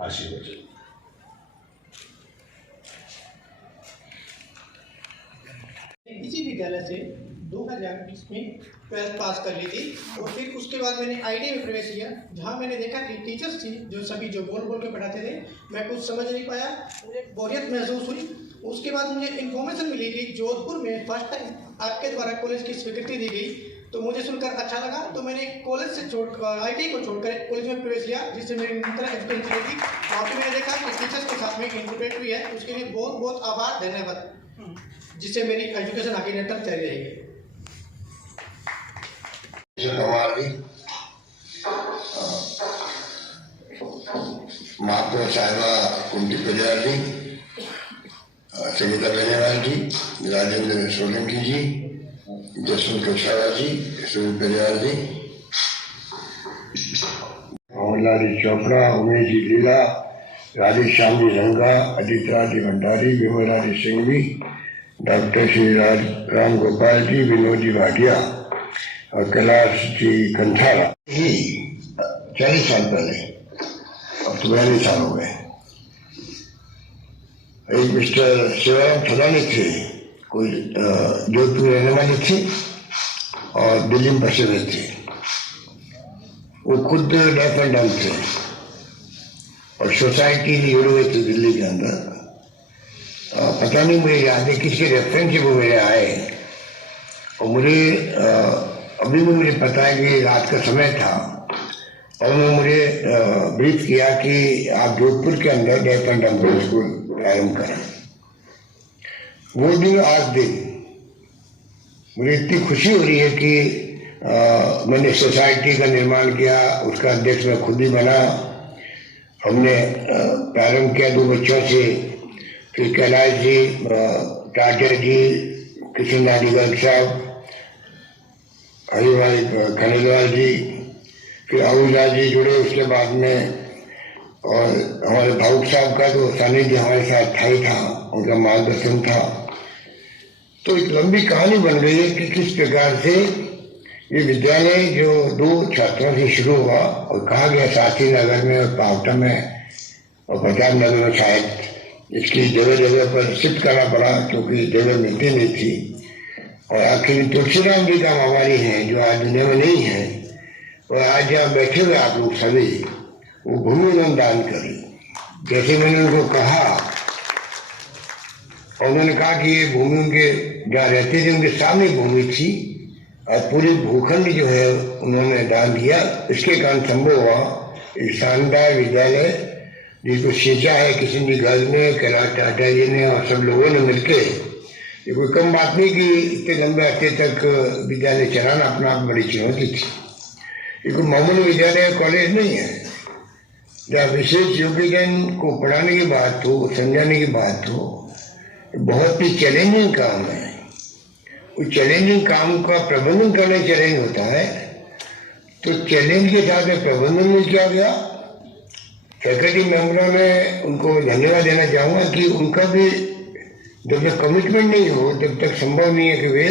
आशीर्वाद। इसी विद्यालय से 2020 में 12th पास कर ली थी और फिर उसके बाद मैंने आईटीआई में प्रवेश किया, जहाँ मैंने देखा कि टीचर्स थी जो सभी जो बोल बोल के पढ़ाते थे, मैं कुछ समझ नहीं पाया, मुझे बोरियत महसूस हुई। उसके बाद मुझे इन्फॉर्मेशन मिली कि जोधपुर में फर्स्ट टाइम आपके द्वारा कॉलेज की स्वीकृति दी गई, तो मुझे सुनकर अच्छा लगा। तो मैंने कॉलेज से आईटीआई को छोड़कर कॉलेज में प्रवेश लिया, जिससे मेरी निरंतर एजुकेशन चली थी। वहाँ पर मैंने देखा कि टीचर्स के साथ में इंटरप्रेट भी है, उसके लिए बहुत बहुत आभार, धन्यवाद, जिससे मेरी एजुकेशन आगे निरंतर चली रहेगी। हमारी महात्मा साहिबा कुंती परिवार जी, सविता बेनेवाल जी, राजेंद्र सोलंकी जी, जसवंत कौशाला जी, सुनील परिवार जी, मोहनलाल चोपड़ा, उमेश जी लीला, राधे श्याम जी रंगा, अदित्य जी भंडारी, विमला जी सिंघवी, डॉक्टर श्री राम गोपाल जी, विनोद जी भाटिया और कैलाश जी कंठारा। ही 40 साल पहले, अब तो 42 साल हो गए, एक मिस्टर शिवराम थदानी थे, कोई जोधपुर रहने वाले थे और दिल्ली में बसे हुए थे। वो खुद डेफ एंड डम्ब थे और सोसाइटी जुड़े हुए थे दिल्ली के अंदर। पता नहीं मुझे याद है किसके रेफरेंस से वो मेरे आए और मुझे अभी भी मुझे पता है कि रात का समय था और उन्होंने मुझे ब्रीफ किया कि आप जोधपुर के अंदर डेफ एंड डम्ब स्कूल प्रारंभ करें। वो दिन आज दिन मुझे इतनी खुशी हो रही है कि मैंने सोसाइटी का निर्माण किया, उसका अध्यक्ष मैं खुद ही बना। हमने प्रारंभ किया 2 बच्चों से, फिर कैलाश जी, टाटा जी, किशन नाडीगल साहब, हरिभाई खंडेलवाल जी, फिर आहूजा जी जुड़े उसके बाद में, और हमारे भावुक साहब का तो सानिध्य हमारे साथ था ही था, उनका मार्गदर्शन था। तो एक लंबी कहानी बन गई है कि किस प्रकार से ये विद्यालय जो 2 छात्रों से शुरू हुआ और कहा गया साथी नगर में और पावटा में और प्रताप नगर में शायद इसकी जगह जगह पर शिफ्ट करना पड़ा क्योंकि जगह मिलती नहीं थी। और आखिर तुलसीराम जी का हमारी है जो आज दुनिया में नहीं है, और आज जहाँ बैठे हुए आप लोग सभी, वो भूमि उन्होंने दान करी। जैसे मैंने उनको कहा और उन्होंने कहा कि ये भूमि उनके जहाँ रहते थे उनके सामने भूमि थी और पूरी भूखंड जो है उन्होंने दान दिया। इसके कारण संभव हुआ एक शानदार विद्यालय जिसको सींचा है किशन जी गर्ग ने, कैलाश टाटा जी ने और सब लोगों ने मिलके। ये कोई कम बात नहीं कि इतने लंबे अरसे तक विद्यालय चलाना अपना आप बड़ी चुनौती थी। ये कोई मामूली विद्यालय कॉलेज नहीं है। जहाँ विशेष योग्यजन को पढ़ाने की बात हो, समझाने की बात हो, बहुत ही चैलेंजिंग काम है। उस चैलेंजिंग काम का प्रबंधन करना चैलेंज होता है, तो चैलेंज के साथ प्रबंधन में क्या गया। फैकल्टी मेंबरों में उनको धन्यवाद देना चाहूँगा कि उनका भी जब तक कमिटमेंट नहीं हो तब तक संभव नहीं है कि वे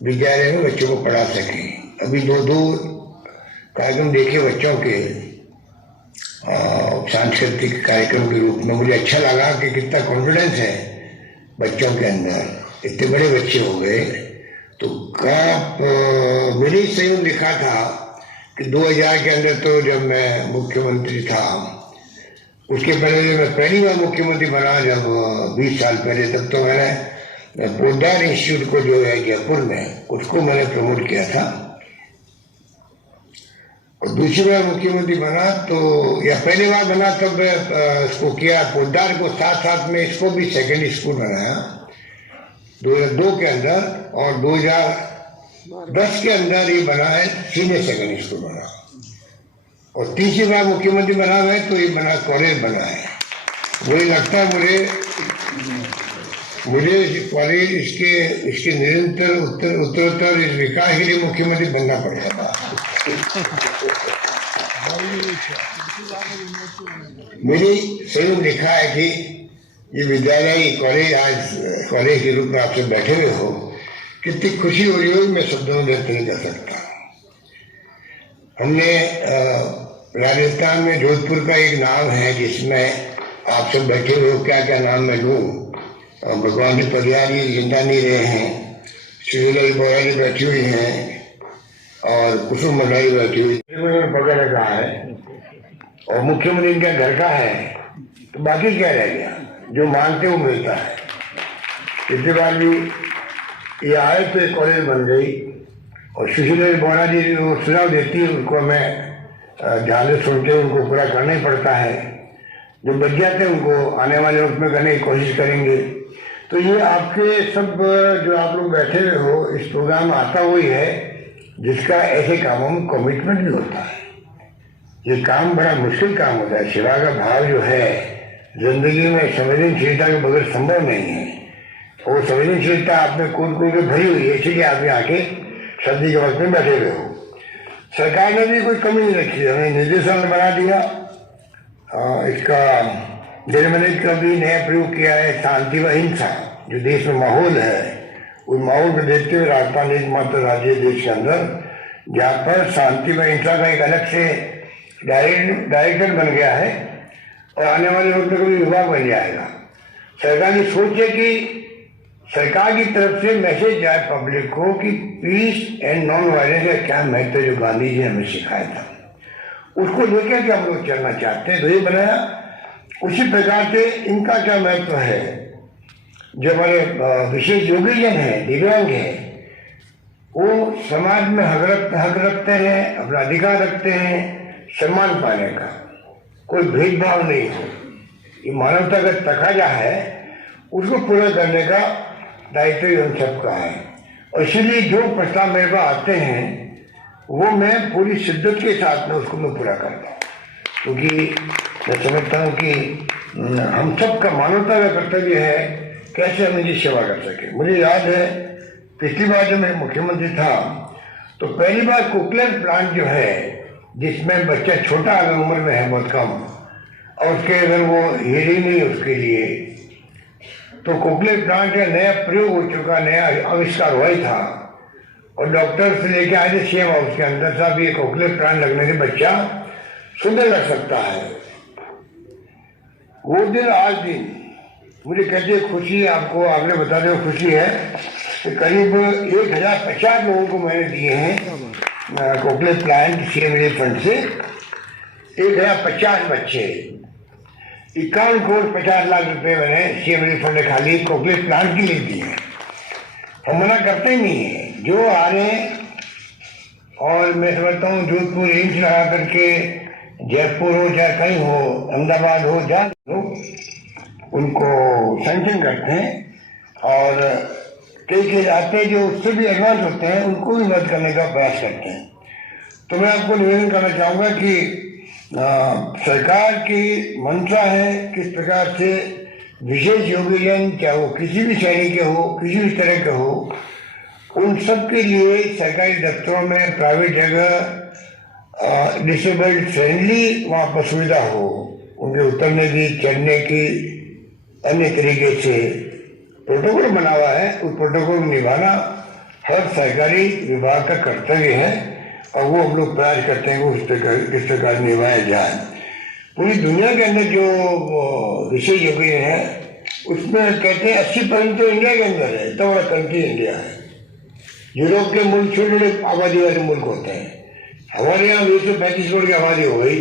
विद्यालय में बच्चों को पढ़ा सकें। अभी 2 कार्यक्रम देखे बच्चों के सांस्कृतिक कार्यक्रम के रूप में, मुझे अच्छा लगा कि कितना कॉन्फिडेंस है बच्चों के अंदर। इतने बड़े बच्चे हो गए। तो मेरे सही में लिखा था कि 2000 के अंदर, तो जब मैं मुख्यमंत्री था, उसके पहले जब मैं पहली बार मुख्यमंत्री बना, जब 20 साल पहले, तब तो मैंने पोद्दार इंस्टीट्यूट को जो है जयपुर में, उसको मैंने प्रमोट किया था। और दूसरी बार मुख्यमंत्री बना तो, या पहली बार बना तब इसको किया पोद्दार को, साथ साथ में इसको भी सेकेंडरी स्कूल बनाया 2002 के अंदर, और 2010 के अंदर ये बना है सीनियर सेकेंडरी स्कूल बना। और तीसरी बार मुख्यमंत्री बना है तो ये बना कॉलेज बना है। वही लगता है मुझे कॉलेज इसके निरंतर उत्तरोत्तर इस विकास के लिए मुख्यमंत्री बनना पड़ेगा था। मेरी सही में लिखा है कि ये विद्यालय कॉलेज, आज कॉलेज के रूप में आपसे बैठे हुए हो, कितनी खुशी हो रही हो मैं शब्दों में व्यक्त नहीं कर सकता। हमने राजस्थान में जोधपुर का एक नाम है जिसमें आप सब बैठे हुए हो, क्या क्या नाम मैं लूँ। भगवान जी परियारी जिंदा नहीं रहे हैं, श्रीलाल बोरा जी बैठी हुई हैं और कुसुम मंडारी बैठी हुई, पकड़ रखा है और मुख्यमंत्री इनका घर का है, तो बाकी क्या रह गया? जो मांगते वो मिलता है। इसके बाद भी ये आए तो कॉलेज बन गई और सुशील बोरा जी जो सुझाव देती है उनको मैं ध्यान से सुन के उनको पूरा करना ही पड़ता है। जो बच जाते हैं उनको आने वाले वक्त में करने की कोशिश करेंगे। तो ये आपके सब जो आप लोग बैठे हुए हो इस प्रोग्राम में आता वही है जिसका ऐसे कामों में कमिटमेंट भी होता है। ये काम बड़ा मुश्किल काम होता है। सेवा का भाव जो है जिंदगी में संवेदनशीलता के बगैर संभव नहीं है। वो संवेदनशीलता आप में कूद कूद के भरी हुई है, इसलिए आप यहाँ के सर्दी के वक्त में बैठे हुए हो। सरकार ने भी कोई कमी नहीं रखी, हमें निर्देशालय बना दिया। इसका डेढ़ महीने का भी नया प्रयोग किया है, शांति व हिंसा जो देश में माहौल है उस माहौल को देखते हुए राजस्थान एकमात्र राज्य देश के अंदर जहाँ पर शांति व हिंसा का एक अलग से डायरेक्टर बन गया है और आने वाले वक्त में कभी विभाग बन जाएगा। सरकार की सोच है कि सरकार की तरफ से मैसेज जाए पब्लिक को कि पीस एंड नॉन वायलेंस का क्या महत्व जो गांधी जी ने हमें सिखाया था उसको लेकर के हम लोग चलना चाहते हैं। तो ये बनाया उसी प्रकार से इनका क्या महत्व है। जो हमारे विशेष योगीजन है, दिव्यांग है, वो समाज में हक रखते हैं, अपना अधिकार रखते हैं सम्मान पाने का, कोई भेदभाव नहीं हो। ये मानवता का तकाजा है, उसको पूरा करने का दायित्व हम सबका है। और इसलिए जो प्रस्ताव मेरे पास आते हैं वो मैं पूरी शिद्दत के साथ में उसको मैं पूरा करता हूँ, क्योंकि मैं समझता हूँ कि हम सबका मानवता का कर्तव्य है कैसे हम इनकी सेवा कर सके। मुझे याद है पिछली बार जब मैं मुख्यमंत्री था तो पहली बार कोक्लियर प्लांट जो है जिसमें बच्चा छोटा अगर उम्र में है बहुत कम और उसके अगर वो हियरिंग नहीं उसके लिए, तो कोक्लियर प्लांट का नया प्रयोग हो चुका, नया आविष्कार हुआ ही था और डॉक्टर से लेके आए थे सेम हाउस के अंदर साहब ये कोक्लियर प्लांट लगने से बच्चा सुंदर लग सकता है। वो दिन आज दिन मुझे कहते खुशी, आपको आपने बता दो खुशी है कि करीब 1050 लोगों को मैंने दिए हैं कोक्लियर प्लांट सीएम फंड से। 1050 बच्चे 51 करोड़ 50 लाख रुपए मैंने सीएम फंड खाली कोक्लियर प्लांट के लिए दिए। हम मना करते ही नहीं है, जो आ रहे हैं। और मैं समझता हूँ जोधपुर एम्स लगा करके जयपुर हो चाहे कहीं हो, अहमदाबाद हो, जहाँ लोग उनको सैंक्शन करते हैं और कई आते हैं जो उससे भी एडवांस होते हैं उनको भी मदद करने का प्रयास करते हैं। तो मैं आपको निवेदन करना चाहूँगा कि सरकार की मंशा है किस प्रकार से विशेष योगीजन चाहे वो किसी भी श्रेणी के हो, किसी भी तरह के हो, उन सब के लिए सरकारी दफ्तरों में प्राइवेट जगह डिसेबल्ड फ्रेंडली वहाँ पर सुविधा हो, उनके उतरने की चढ़ने की अन्य तरीके से प्रोटोकॉल बना हुआ है। उस प्रोटोकॉल को निभाना हर सरकारी विभाग का कर्तव्य है और वो हम लोग प्रयास करते हैं कि किस प्रकार निभाया जाए। पूरी दुनिया के अंदर जो विषय योगी है उसमें कहते हैं 80% तो इंडिया के अंदर है, इतना बड़ा कंट्री इंडिया है। यूरोप के मुल्क छोटे छोटे आबादी वाले मुल्क होते हैं, हमारे यहाँ 235 करोड़ की आबादी हो गई,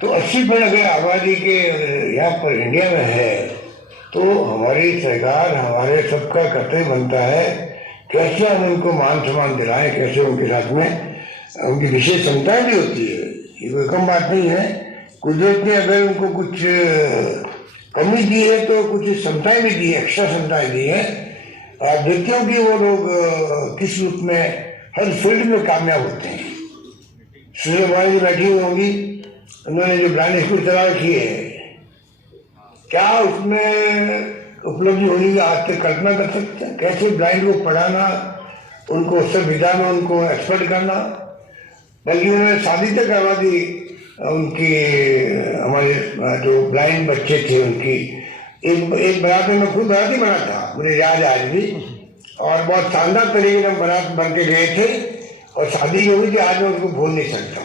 तो 80% अगर आबादी के यहाँ पर इंडिया में है तो हमारी सरकार हमारे सबका कर्तव्य बनता है कैसे हम उनको मान सम्मान दिलाएं, कैसे उनके साथ में उनकी विशेष क्षमताएं भी होती है। ये कोई कम बात नहीं है। कुदरत ने अगर उनको कुछ कमी दी है तो कुछ क्षमताएं भी दी है, एक्स्ट्रा क्षमताएं दी है। आप देखते हो कि वो लोग किस रूप में हर फील्ड में कामयाब होते हैं। सूर्यभाई जी बैठी हुई होंगी, उन्होंने जो ब्लाइंड स्कूल चला रखी है, क्या उसमें उपलब्धि होनी की आज तक कल्पना कर सकते हैं? कैसे ब्लाइंड को पढ़ाना, उनको सब विधा में उनको एक्सपर्ट करना, बल्कि उन्होंने शादी तक करवा दी उनकी। हमारे जो ब्लाइंड बच्चे थे उनकी एक बारात में मैं खुद बाराती बना था, मुझे याद आज भी, और बहुत शानदार तरीके से हम बारात बन के गए थे और शादी जो हुई थी आज मैं उसको भूल नहीं सकता।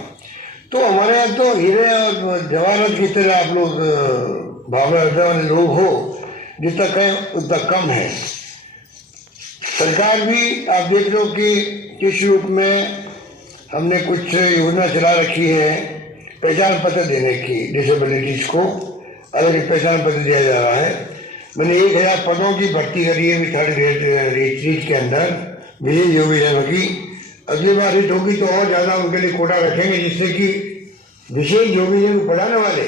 तो हमारे यहाँ तो हीरे और जवाहरात की तरह आप लोग भावना रखने वाले लोग हो, जितना कहें उतना कम है। सरकार भी आप देख लो कि किस रूप में हमने कुछ योजना चला रखी है पहचान पत्र देने की, डिसेबिलिटीज को अलग पहचान पत्र दिया जा रहा है। मैंने 1000 पदों की भर्ती करी है थर्ड रेट के अंदर विशेष योजना की। अगली बार हिट होगी तो और ज़्यादा उनके लिए कोटा रखेंगे, जिससे कि विशेष योजना को पढ़ाने वाले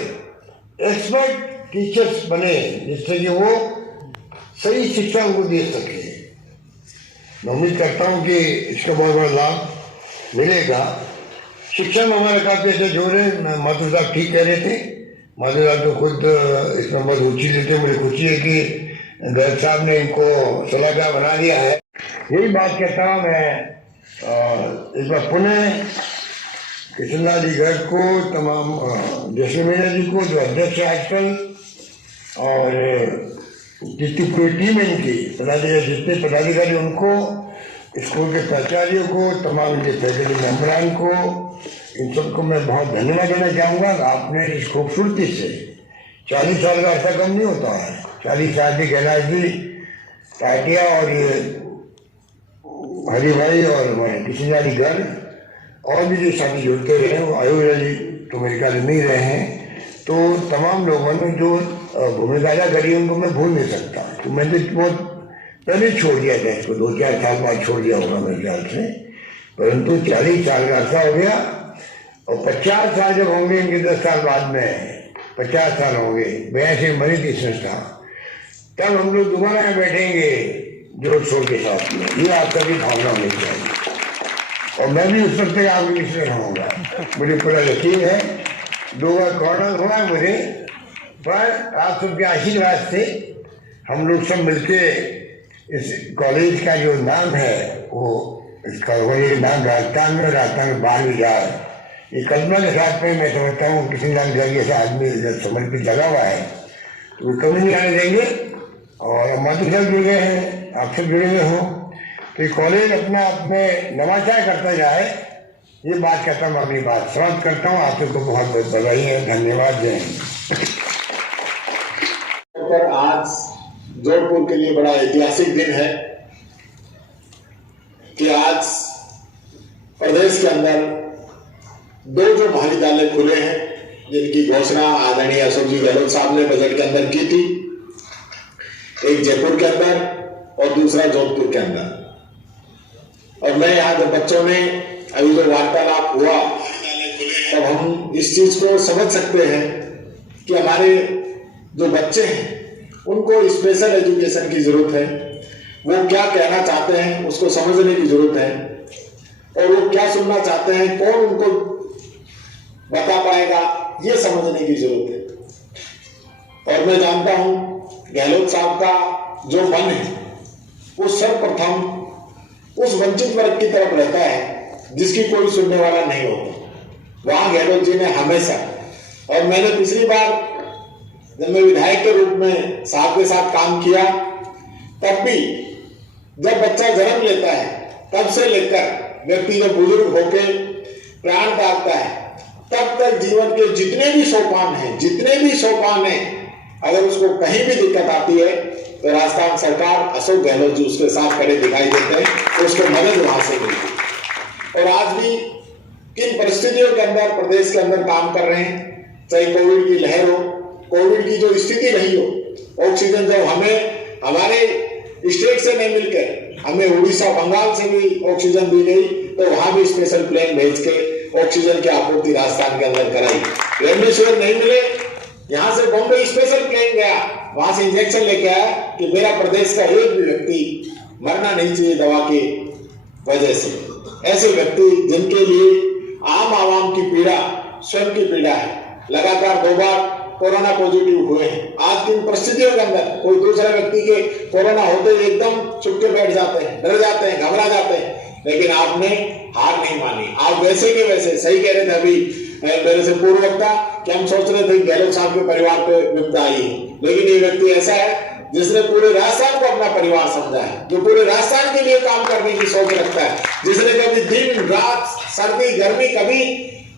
एक्सपर्ट टीचर्स बने, जिससे कि वो सही शिक्षा उनको दे सके। मैं उम्मीद करता हूँ कि इसका बहुत बड़ा लाभ मिलेगा। शिक्षा में हमारा काफ़ी अच्छा जोर है। माधुर साहब ठीक कह रहे थे, माधुर साहब तो खुद इसमें बहुत रुचि लेते। मुझे खुशी है कि गैर साहब ने इनको सलाहकार बना दिया है। यही बात कहता हूँ मैं इस बार पुनः कृष्णलाल जी गर्ग को, तमाम जैसलमेर जी को जो अध्यक्ष है आजकल, और जितनी पूरी टीम है इनकी जितने पदाधिकारी उनको, स्कूल के प्राचार्यों को, तमाम इनके फैकल्टी मेम्बरान को, इन सबको मैं बहुत धन्यवाद देना चाहूँगा। आपने इस खूबसूरती से 40 साल का ऐसा कम नहीं होता है। 40 साल की कैलाश जी टाटिया और ये हरी भाई और हमारे कृष्णलाल जी गर्ग और भी जो साथी जुड़ते रहे, वो आयुर्वेद जी तो मेरे ख्याल नहीं रहे हैं। तो तमाम लोगों ने जो भूमिका अदा करी उनको मैं भूल नहीं सकता। तो मैंने बहुत पहले छोड़ दिया था इसको, 2-4 साल बाद छोड़ दिया होगा मेरे ख्याल से, परंतु 40 साल का अर्सा हो गया। और 50 साल जब होंगे इनके 10 साल बाद में 50 साल होंगे, 82 में बनी थी संस्था, तब हम लोग दोबारा बैठेंगे जोर शोर के साथ में। ये आप सभी भावना होनी चाहिए और मैं भी उस वक्त आपके बीच में रहूँगा, मुझे पूरा यकीन है। 2 बार कोरोना हुआ है मुझे, पर आप सबके आशीर्वाद से हम लोग सब मिलके इस कॉलेज का जो नाम है वो इसका वही नाम राजस्थान में बाल विचार, ये कल्पना के साथ में मैं समझता हूँ कृष्णलाल गर्ग जैसा आदमी जब समर्पित लगा हुआ है तो वो कभी नहीं आने देंगे। और माधुर साहब जुड़ गए हैं, आप सब जुड़े हुए हो, तो ये कॉलेज अपना अपने नवाचार करता जाए, ये बात कहता हूँ। अपनी बात समाप्त करता हूँ। आप सबको बहुत बहुत बधाई है, धन्यवाद। जय हिंद। आज जोधपुर के लिए बड़ा ऐतिहासिक दिन है कि आज प्रदेश के अंदर 2 जो महाविद्यालय खुले हैं, जिनकी घोषणा आदरणीय अशोक जी गहलोत साहब ने बजट के अंदर की थी। एक जयपुर के अंदर और दूसरा जोधपुर के अंदर। और मैं यहाँ जब बच्चों ने अभी जो वार्तालाप हुआ तब हम इस चीज को समझ सकते हैं कि हमारे जो बच्चे हैं उनको स्पेशल एजुकेशन की जरूरत है। वो क्या कहना चाहते हैं उसको समझने की जरूरत है, और वो क्या सुनना चाहते हैं कौन उनको बता पाएगा ये समझने की जरूरत है। और मैं जानता हूं गहलोत साहब का जो मन है वो सर्वप्रथम उस वंचित वर्ग की तरफ रहता है जिसकी कोई सुनने वाला नहीं होता। वहां गहलोत जी ने हमेशा, और मैंने पिछली बार जब मैं विधायक के रूप में साहब के साथ काम किया तब भी जब बच्चा जन्म लेता है तब से लेकर व्यक्ति जब बुजुर्ग होकर प्राण त्यागता है तब तक जीवन के जितने भी सोपान हैं, अगर उसको कहीं भी दिक्कत आती है तो राजस्थान सरकार, अशोक गहलोत जी उसके साथ खड़े दिखाई देते हैं, तो उसको मदद वहां से मिलती है। और आज भी किन परिस्थितियों के अंदर प्रदेश के अंदर काम कर रहे हैं, चाहे कोविड की लहर हो, कोविड की जो स्थिति रही हो, ऑक्सीजन जब हमें हमारे स्टेट से नहीं मिलकर हमें उड़ीसा बंगाल से भी ऑक्सीजन दी गई, तो वहां भी स्पेशल प्लेन भेज के ऑक्सीजन की आपूर्ति राजस्थान के अंदर कराई। रेमडेसिविर नहीं मिले, यहाँ से बॉम्बे स्पेशल प्लेन गया, वहां से इंजेक्शन लेके आया कि मेरा प्रदेश का एक भी व्यक्ति मरना नहीं चाहिए दवा की वजह से। ऐसे व्यक्ति जिनके लिए आम आवाम की पीड़ा स्वयं की पीड़ा है, लगातार 2 बार कोरोना पॉजिटिव हुए हैं। आज की परिस्थितियों के अंदर कोई दूसरा व्यक्ति के कोरोना होते ही एकदम चुप के बैठ जाते हैं, डर जाते हैं, घबरा जाते हैं, लेकिन आपने हार नहीं मानी। आप वैसे के वैसे, सही कह रहे थे अभी मेरे से पूर्व वक्ता कि हम सोच रहे थे गहलोत साहब के परिवार पे विपदा आई, लेकिन ये व्यक्ति ऐसा है जिसने पूरे राजस्थान को अपना परिवार समझा है, जो पूरे राजस्थान के लिए काम करने की सोच रखता है, जिसने कभी दिन रात सर्दी गर्मी कभी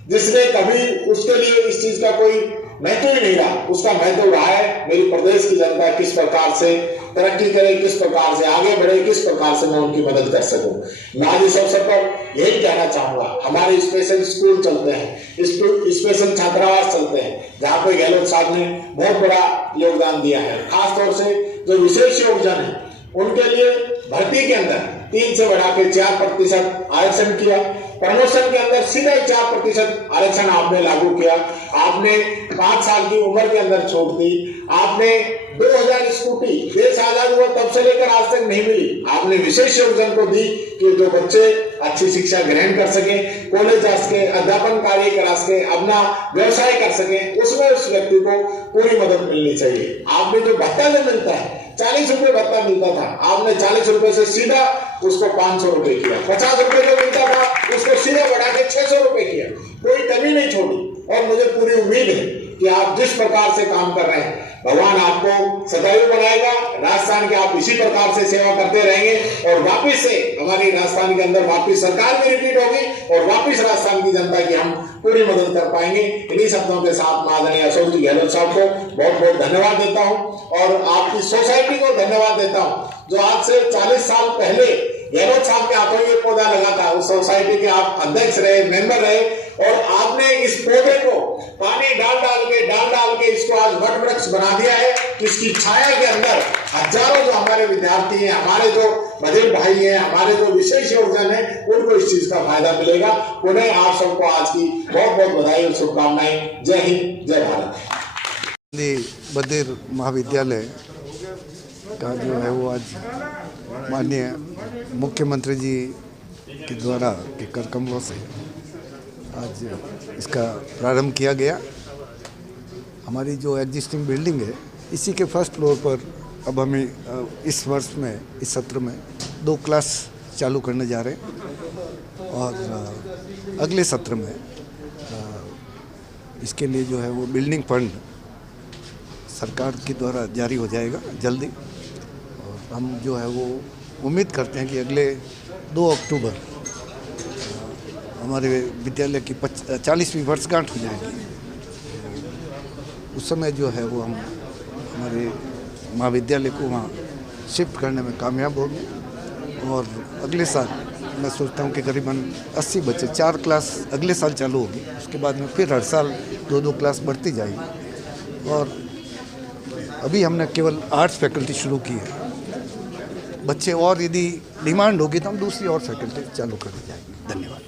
जिसने कभी उसके लिए इस चीज का कोई महत्व ही नहीं रहा, उसका महत्व रहा है मेरी प्रदेश की जनता किस प्रकार से तरक्की करे, किस प्रकार से आगे बढ़े, किस प्रकार से मैं उनकी मदद कर सकूं। मैं आज इस अवसर पर यही कहना चाहूंगा, हमारे स्पेशल स्कूल चलते हैं, स्पेशल छात्रावास चलते हैं, जहाँ पे गहलोत साहब ने बहुत बड़ा योगदान दिया है। खासतौर से जो विशेष योगदान है उनके लिए भर्ती के अंदर 3 से बढ़ा के 4% आरक्षण किया, प्रमोशन के अंदर सीधा 4% आरक्षण आपने लागू किया, आपने 5 साल की उम्र के अंदर छोड़ दी, आपने 2000 स्कूटी देश आजाद हुआ तब से लेकर आज तक नहीं मिली, आपने विशेष योगदान को दी कि जो बच्चे अच्छी शिक्षा ग्रहण कर सके, कॉलेज जा सके, अध्यापन कार्य करा सके, अपना व्यवसाय कर सके, उसमें उस व्यक्ति को पूरी मदद मिलनी चाहिए। आपने जो भत्ता जो मिलता है 40 रुपए भत्ता मिलता था, आपने 40 रुपए से सीधा उसको 500 रुपए किया, 50 रुपए जो मिलता था उसको सीधा बढ़ा के 600 रुपए किया, कोई कमी नहीं छोड़ी। और मुझे पूरी उम्मीद है कि आप जिस प्रकार से काम कर रहे हैं भगवान आपको सदैव बनाएगा, राजस्थान के आप इसी प्रकार से सेवा करते रहेंगे और वापिस से हमारी राजस्थान के अंदर वापिस सरकार भी रिपीट होगी और वापिस राजस्थान की जनता की हम पूरी मदद कर पाएंगे। इन्हीं शब्दों के साथ आदरणीय अशोक जी गहलोत साहब को बहुत बहुत धन्यवाद देता हूं और आपकी सोसाइटी को धन्यवाद देता हूं जो आज से 40 साल पहले गहलोत साहब के हाथों ये पौधा लगा था, उस सोसाइटी के आप अध्यक्ष रहे, मेंबर रहे और आपने इस पौधे को पानी डाल डाल के इसको आज वट वृक्ष बना दिया है, जिसकी छाया के अंदर हजारों जो हमारे विद्यार्थी हैं, हमारे जो बधिर भाई हैं, हमारे जो विशेष योगदान है, उनको इस चीज का फायदा मिलेगा। पुनः आप सबको आज की बहुत बहुत बधाई और शुभकामनाएं। जय हिंद, जय भारत। बधिर महाविद्यालय का जो है वो आज माननीय मुख्यमंत्री जी के द्वारा के कर कमलों से आज इसका प्रारंभ किया गया। हमारी जो एग्जिस्टिंग बिल्डिंग है इसी के फर्स्ट फ्लोर पर अब हमें इस वर्ष में, इस सत्र में 2 क्लास चालू करने जा रहे हैं और अगले सत्र में इसके लिए जो है वो बिल्डिंग फंड सरकार के द्वारा जारी हो जाएगा जल्दी। और हम जो है वो उम्मीद करते हैं कि अगले 2 अक्टूबर हमारे विद्यालय की 40वीं वर्षगांठ हो जाएगी। उस समय जो है वो हम हमारे महाविद्यालय को वहाँ शिफ्ट करने में कामयाब होंगे और अगले साल मैं सोचता हूँ कि करीबन 80 बच्चे 4 क्लास अगले साल चालू होगी, उसके बाद में फिर हर साल 2-2 क्लास बढ़ती जाएगी। और अभी हमने केवल आर्ट्स फैकल्टी शुरू की है, बच्चे और यदि डिमांड होगी तो हम दूसरी और फैकल्टी चालू कर दी जाएगी। धन्यवाद।